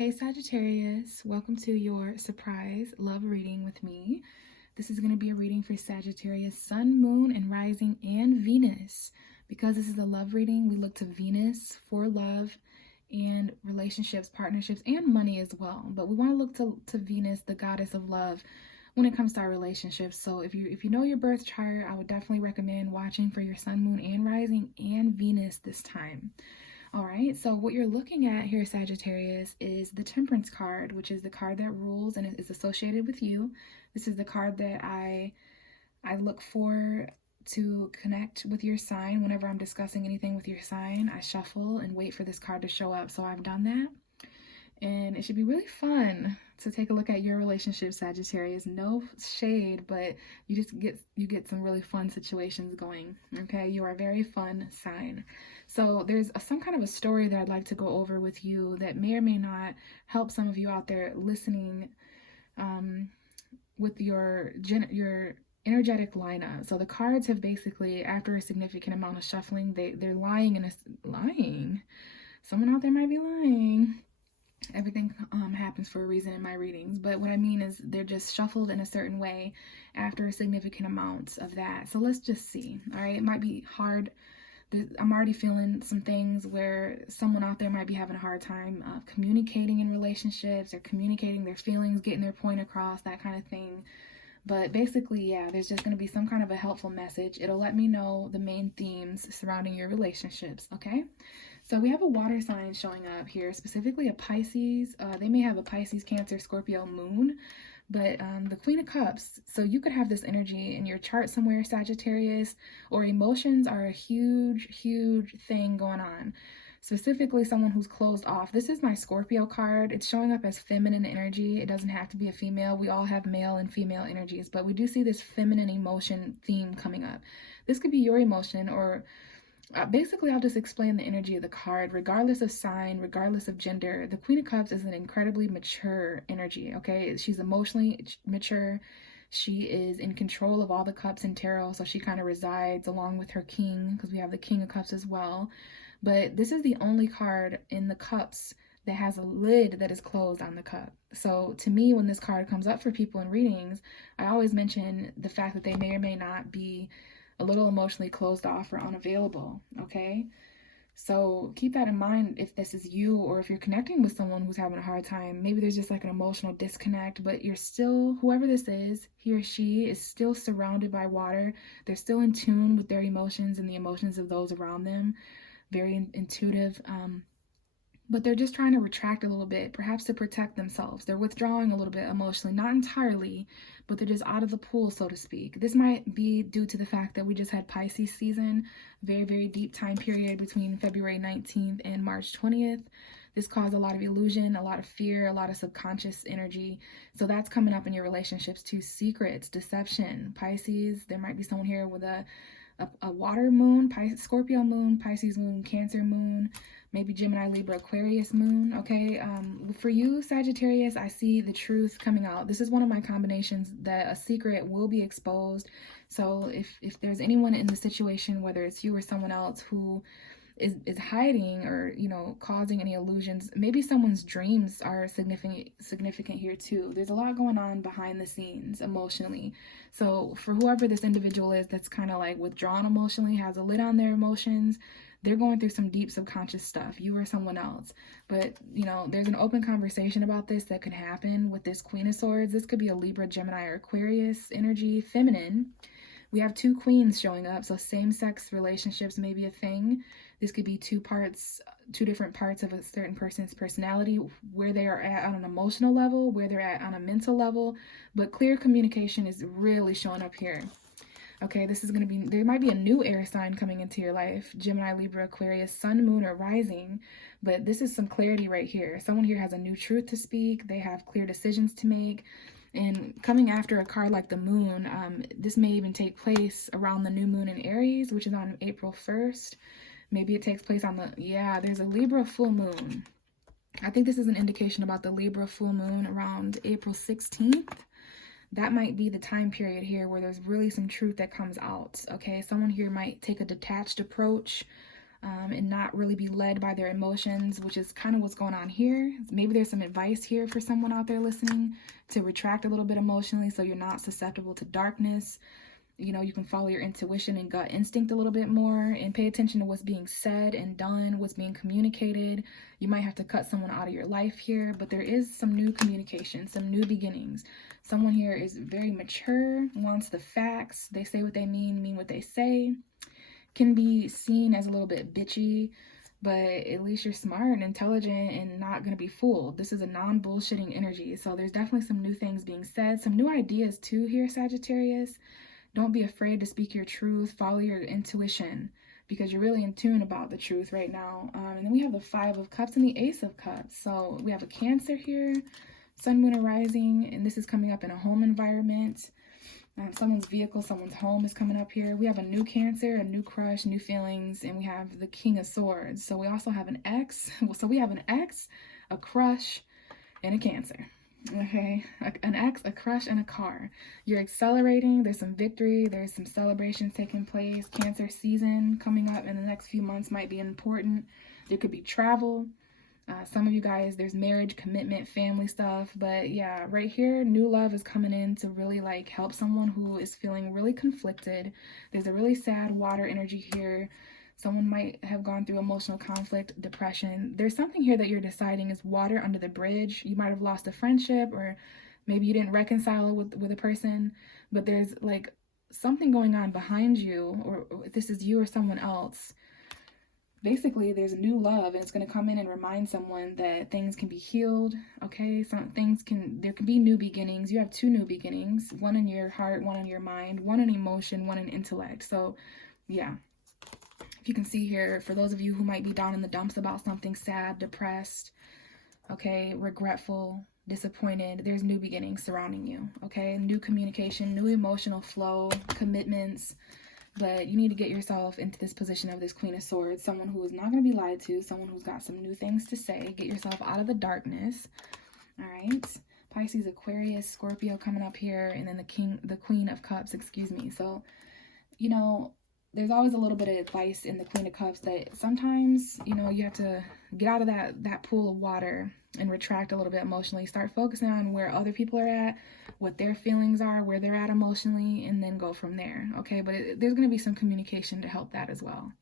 Hey Sagittarius, welcome to your surprise love reading with me. This is going to be a reading for Sagittarius, Sun, Moon, and Rising, and Venus. Because this is a love reading, we look to Venus for love and relationships, partnerships, and money as well. But we want to look to Venus, the goddess of love, when it comes to our relationships. So if you know your birth chart, I would definitely recommend watching for your Sun, Moon, and Rising, and Venus this time. All right, so what you're looking at here, Sagittarius, is the Temperance card, which is the card that rules and is associated with you. This is the card that I look for to connect with your sign. Whenever I'm discussing anything with your sign, I shuffle and wait for this card to show up. So I've done that. And it should be really fun to take a look at your relationship, Sagittarius. No shade, but you get some really fun situations going. Okay, you are a very fun sign. So there's some kind of a story that I'd like to go over with you that may or may not help some of you out there listening with your energetic lineup. So the cards have basically, after a significant amount of shuffling, they're lying. Someone out there might be lying. Everything happens for a reason in my readings, but what I mean is they're just shuffled in a certain way after a significant amount of that. So let's just see. All right, it might be hard. I'm already feeling some things where someone out there might be having a hard time communicating in relationships or communicating their feelings, getting their point across, that kind of thing. But basically, yeah, there's just going to be some kind of a helpful message. It'll let me know the main themes surrounding your relationships, okay? So we have a water sign showing up here, specifically a Pisces. They may have a Pisces, Cancer, Scorpio moon, but the Queen of Cups. So you could have this energy in your chart somewhere, Sagittarius, or emotions are a huge, huge thing going on. Specifically, someone who's closed off. This is my Scorpio card. It's showing up as feminine energy. It doesn't have to be a female. We all have male and female energies, but we do see this feminine emotion theme coming up. This could be your emotion, or basically, I'll just explain the energy of the card. Regardless of sign, regardless of gender, the Queen of Cups is an incredibly mature energy, okay? She's emotionally mature. She is in control of all the cups in tarot, so she kind of resides along with her king, because we have the King of Cups as well. But this is the only card in the cups that has a lid that is closed on the cup. So to me, when this card comes up for people in readings, I always mention the fact that they may or may not be a little emotionally closed off or unavailable, okay? So keep that in mind if this is you, or if you're connecting with someone who's having a hard time. Maybe there's just like an emotional disconnect, but you're still, whoever this is, he or she is still surrounded by water. They're still in tune with their emotions and the emotions of those around them. Very intuitive, but they're just trying to retract a little bit, perhaps to protect themselves. They're withdrawing a little bit emotionally, not entirely, but they're just out of the pool, so to speak. This might be due to the fact that we just had Pisces season, very, very deep time period between February 19th and March 20th. This caused a lot of illusion, a lot of fear, a lot of subconscious energy. So that's coming up in your relationships too. Secrets, deception, Pisces. There might be someone here with a water moon, Scorpio moon, Pisces moon, Cancer moon, maybe Gemini, Libra, Aquarius moon, okay? For you, Sagittarius, I see the truth coming out. This is one of my combinations that a secret will be exposed. So if there's anyone in the situation, whether it's you or someone else who is hiding or, you know, causing any illusions, maybe someone's dreams are significant here too. There's a lot going on behind the scenes emotionally. So for whoever this individual is that's kind of like withdrawn emotionally, has a lid on their emotions, they're going through some deep subconscious stuff, you or someone else. But, you know, there's an open conversation about this that could happen with this Queen of Swords. This could be a Libra, Gemini, or Aquarius energy, feminine. We have two queens showing up, so same-sex relationships may be a thing. This could be two different parts of a certain person's personality, where they are at on an emotional level, where they're at on a mental level, but clear communication is really showing up here. Okay, this is going to be, there might be a new air sign coming into your life, Gemini, Libra, Aquarius, Sun, Moon, or Rising, but this is some clarity right here. Someone here has a new truth to speak, they have clear decisions to make. And coming after a card like the moon, this may even take place around the new moon in Aries, which is on April 1st. Maybe it takes place on there's a Libra full moon. I think this is an indication about the Libra full moon around April 16th. That might be the time period here where there's really some truth that comes out, okay? Someone here might take a detached approach and not really be led by their emotions, which is kind of what's going on here. Maybe there's some advice here for someone out there listening to retract a little bit emotionally so you're not susceptible to darkness. You know, you can follow your intuition and gut instinct a little bit more and pay attention to what's being said and done, what's being communicated. You might have to cut someone out of your life here, but there is some new communication, some new beginnings. Someone here is very mature, wants the facts. They say what they mean what they say. Can be seen as a little bit bitchy, but at least you're smart and intelligent and not going to be fooled. This is a non-bullshitting energy. So there's definitely some new things being said, some new ideas too here, Sagittarius. Don't be afraid to speak your truth. Follow your intuition because you're really in tune about the truth right now. And then we have the 5 of Cups and the Ace of Cups. So we have a Cancer here, Sun, Moon, and Rising, and this is coming up in a home environment. Someone's vehicle, someone's home is coming up here. We have a new Cancer, a new crush, new feelings, and we have the King of Swords. So we also have an ex. So we have an ex, a crush, and a Cancer. Okay, an ex, a crush, and a car. You're accelerating. There's some victory. There's some celebrations taking place. Cancer season coming up in the next few months might be important. There could be travel. Some of you guys, there's marriage, commitment, family stuff. But yeah, right here, new love is coming in to really like help someone who is feeling really conflicted. There's a really sad water energy here. Someone might have gone through emotional conflict, depression. There's something here that you're deciding is water under the bridge. You might have lost a friendship, or maybe you didn't reconcile with a person, but there's like something going on behind you, or this is you or someone else. Basically, there's a new love, and it's going to come in and remind someone that things can be healed, okay? There can be new beginnings. You have 2 new beginnings, one in your heart, one in your mind, one in emotion, one in intellect. So, yeah. If you can see here, for those of you who might be down in the dumps about something, sad, depressed, okay, regretful, disappointed, there's new beginnings surrounding you, okay? New communication, new emotional flow, commitments. But you need to get yourself into this position of this Queen of Swords, someone who is not going to be lied to, someone who's got some new things to say. Get yourself out of the darkness. All right. Pisces, Aquarius, Scorpio coming up here, and then the Queen of Cups, excuse me. So, you know, there's always a little bit of advice in the Queen of Cups that sometimes, you know, you have to get out of that pool of water and retract a little bit emotionally. Start focusing on where other people are at, what their feelings are, where they're at emotionally, and then go from there. Okay, but there's going to be some communication to help that as well.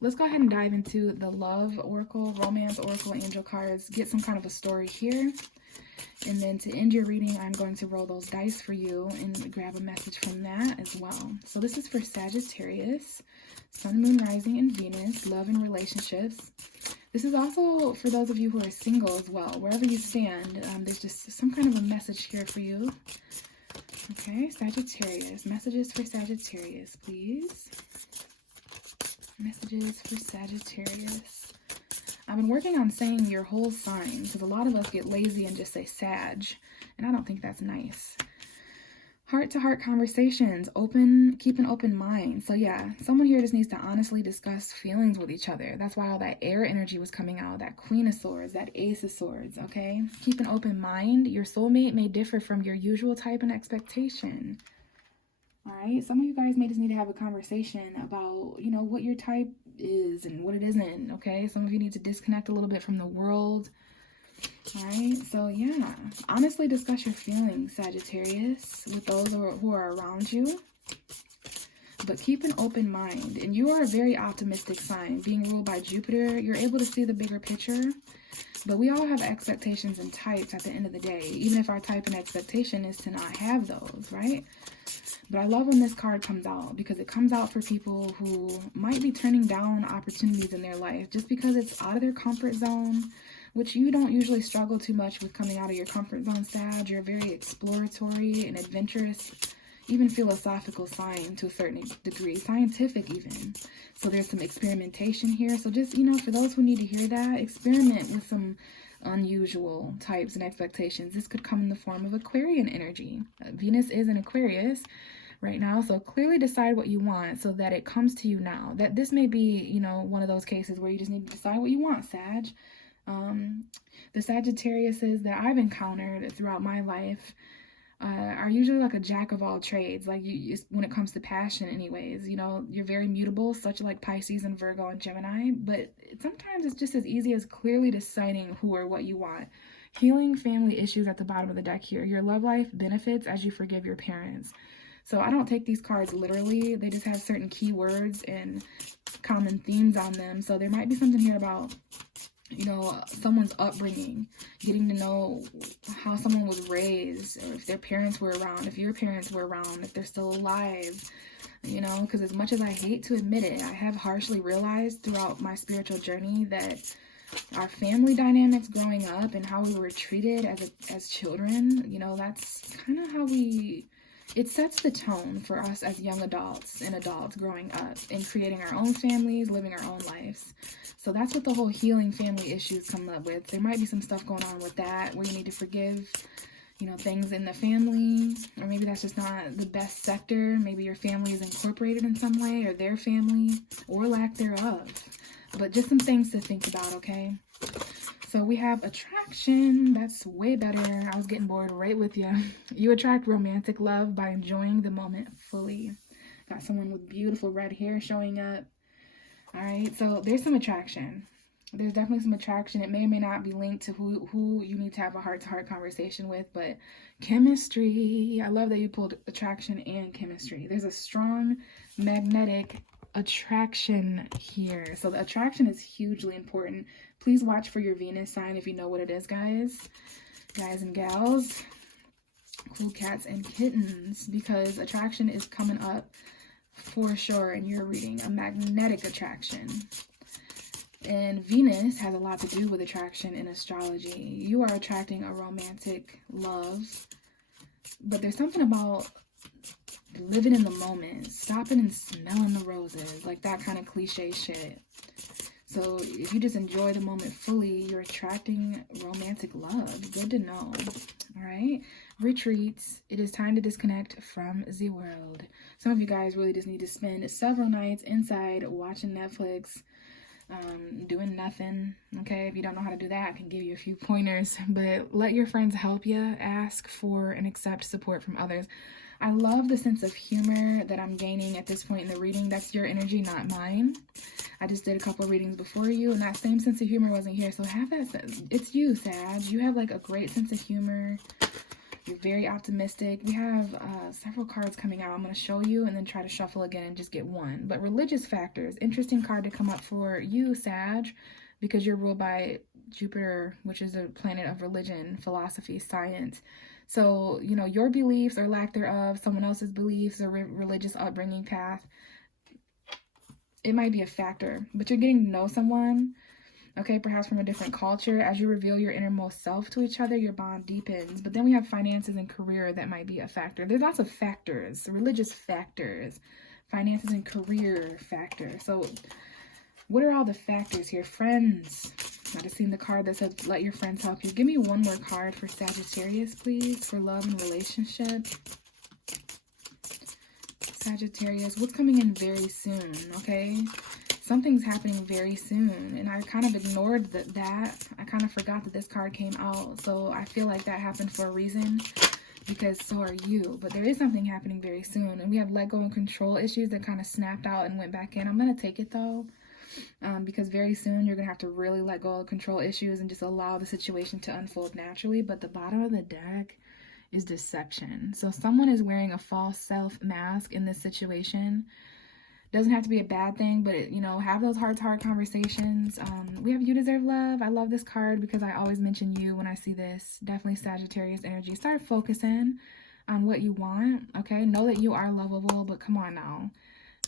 Let's go ahead and dive into the Love Oracle, Romance Oracle, Angel cards. Get some kind of a story here. And then to end your reading, I'm going to roll those dice for you and grab a message from that as well. So this is for Sagittarius, Sun, Moon, Rising, and Venus, love and relationships. This is also for those of you who are single as well. Wherever you stand, there's just some kind of a message here for you. Okay, Sagittarius. Messages for Sagittarius, please. Messages for Sagittarius. I've been working on saying your whole sign because a lot of us get lazy and just say Sag, and I don't think that's nice. Heart-to-heart conversations, keep an open mind. So yeah, someone here just needs to honestly discuss feelings with each other. That's why all that air energy was coming out, that Queen of Swords, that Ace of Swords, okay? Keep an open mind. Your soulmate may differ from your usual type and expectation. All right, some of you guys may just need to have a conversation about, you know, what your type is and what it isn't, okay? Some of you need to disconnect a little bit from the world. All right, so yeah, honestly discuss your feelings, Sagittarius, with those who are around you. But keep an open mind. And you are a very optimistic sign. Being ruled by Jupiter, you're able to see the bigger picture. But we all have expectations and types at the end of the day, even if our type and expectation is to not have those, right? But I love when this card comes out because it comes out for people who might be turning down opportunities in their life just because it's out of their comfort zone, which you don't usually struggle too much with coming out of your comfort zone, Sag. You're very exploratory and adventurous, even philosophical sign to a certain degree, scientific even. So there's some experimentation here. So just, you know, for those who need to hear that, experiment with some unusual types and expectations. This could come in the form of Aquarian energy. Venus is in Aquarius right now, so clearly decide what you want so that it comes to you now. That this may be, you know, one of those cases where you just need to decide what you want, Sag. The Sagittariuses that I've encountered throughout my life, are usually like a jack of all trades, like when it comes to passion anyways. You know, you're very mutable, such like Pisces and Virgo and Gemini, but sometimes it's just as easy as clearly deciding who or what you want. Healing family issues at the bottom of the deck here. Your love life benefits as you forgive your parents. So I don't take these cards literally. They just have certain keywords and common themes on them. So there might be something here about, you know, someone's upbringing, getting to know how someone was raised, or if their parents were around, if your parents were around, if they're still alive, you know, because as much as I hate to admit it, I have harshly realized throughout my spiritual journey that our family dynamics growing up and how we were treated as children, you know, that's kind of how it sets the tone for us as young adults and adults growing up and creating our own families, living our own lives. So that's what the whole healing family issues come up with. There might be some stuff going on with that where you need to forgive, you know, things in the family, or maybe that's just not the best sector. Maybe your family is incorporated in some way, or their family, or lack thereof. But just some things to think about, okay? So we have attraction. That's way better. I was getting bored right with you. You attract romantic love by enjoying the moment fully. Got someone with beautiful red hair showing up. All right, so there's some attraction. There's definitely some attraction. It may or may not be linked to who you need to have a heart-to-heart conversation with, but chemistry. I love that you pulled attraction and chemistry. There's a strong magnetic attraction here. So the attraction is hugely important. Please watch for your Venus sign if you know what it is, guys and gals, cool cats and kittens, because attraction is coming up for sure in your reading. A magnetic attraction. And Venus has a lot to do with attraction in astrology. You are attracting a romantic love, but there's something about living in the moment, stopping and smelling the roses, like that kind of cliche shit. So if you just enjoy the moment fully, you're attracting romantic love. Good to know. All right. Retreats. It is time to disconnect from the world. Some of you guys really just need to spend several nights inside watching Netflix, doing nothing. Okay, if you don't know how to do that, I can give you a few pointers, but let your friends help you. Ask for and accept support from others. I love the sense of humor that I'm gaining at this point in the reading. That's your energy, not mine. I just did a couple of readings before you, and that same sense of humor wasn't here. So have that. It's you, Sag. You have like a great sense of humor. You're very optimistic. We have several cards coming out. I'm going to show you and then try to shuffle again and just get one. But religious factors. Interesting card to come up for you, Sag, because you're ruled by Jupiter, which is a planet of religion, philosophy, science. So, you know, your beliefs or lack thereof, someone else's beliefs or religious upbringing path, it might be a factor. But you're getting to know someone, okay, perhaps from a different culture. As you reveal your innermost self to each other, your bond deepens. But then we have finances and career that might be a factor. There's lots of factors, religious factors, finances and career factors. So what are all the factors here? Friends. I just seen the card that said, let your friends help you. Give me one more card for Sagittarius, please, for love and relationship. Sagittarius, what's coming in very soon, okay? Something's happening very soon, and I kind of ignored that. I kind of forgot that this card came out, so I feel like that happened for a reason, because so are you. But there is something happening very soon, and we have let go and control issues that kind of snapped out and went back in. I'm going to take it, though. Because very soon you're going to have to really let go of control issues and just allow the situation to unfold naturally. But the bottom of the deck is deception. So someone is wearing a false self mask in this situation. Doesn't have to be a bad thing, but you know, have those heart-to-heart conversations. We have You Deserve Love. I love this card because I always mention you when I see this. Definitely Sagittarius energy. Start focusing on what you want, okay? Know that you are lovable, but come on now.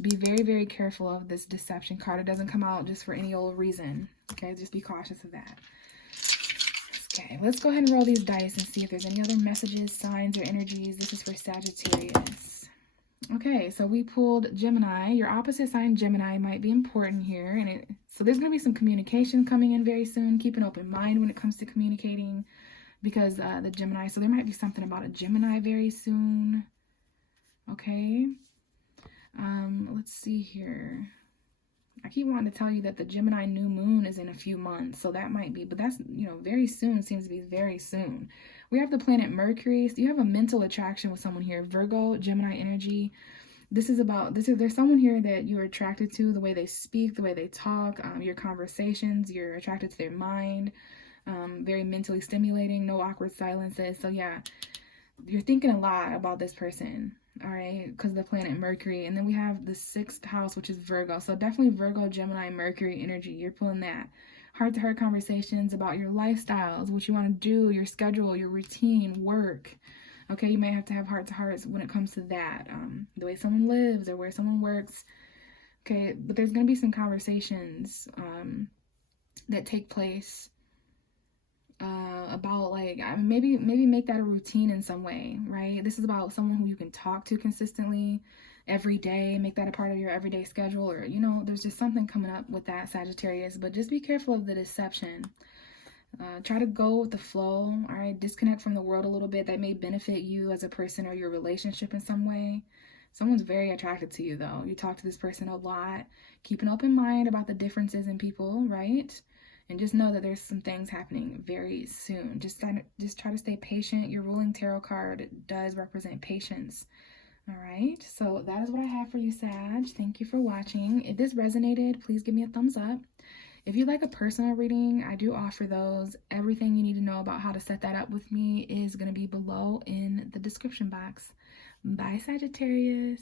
Be very, very careful of this deception card. It doesn't come out just for any old reason. Okay, just be cautious of that. Okay, let's go ahead and roll these dice and see if there's any other messages, signs, or energies. This is for Sagittarius. Okay, so we pulled Gemini. Your opposite sign, Gemini, might be important here. So there's going to be some communication coming in very soon. Keep an open mind when it comes to communicating, because the Gemini, so there might be something about a Gemini very soon. Okay. Let's see here. I keep wanting to tell you that the Gemini new moon is in a few months, so that might be, but that's, very soon, seems to be very soon. We have the planet Mercury, so you have a mental attraction with someone here. Virgo, Gemini energy. There's someone here that you're attracted to, the way they speak, the way they talk, your conversations, you're attracted to their mind, very mentally stimulating, no awkward silences. So yeah, you're thinking a lot about this person, all right, because of the planet Mercury. And then we have the 6th house, which is Virgo. So definitely Virgo, Gemini, Mercury energy. You're pulling that. Heart-to-heart conversations about your lifestyles, what you want to do, your schedule, your routine, work. Okay, you may have to have heart-to-hearts when it comes to that, the way someone lives or where someone works. Okay, but there's going to be some conversations that take place about, like, maybe make that a routine in some way, right? This is about someone who you can talk to consistently every day, make that a part of your everyday schedule, or there's just something coming up with that, Sagittarius. But just be careful of the deception. Try to go with the flow, all right? Disconnect from the world a little bit. That may benefit you as a person or your relationship in some way. Someone's very attracted to you, though. You talk to this person a lot. Keep an open mind about the differences in people, right? And just know that there's some things happening very soon. Just try to stay patient. Your ruling tarot card does represent patience. All right, so that is what I have for you, Sag. Thank you for watching. If this resonated, please give me a thumbs up. If you'd like a personal reading, I do offer those. Everything you need to know about how to set that up with me is going to be below in the description box. Bye, Sagittarius.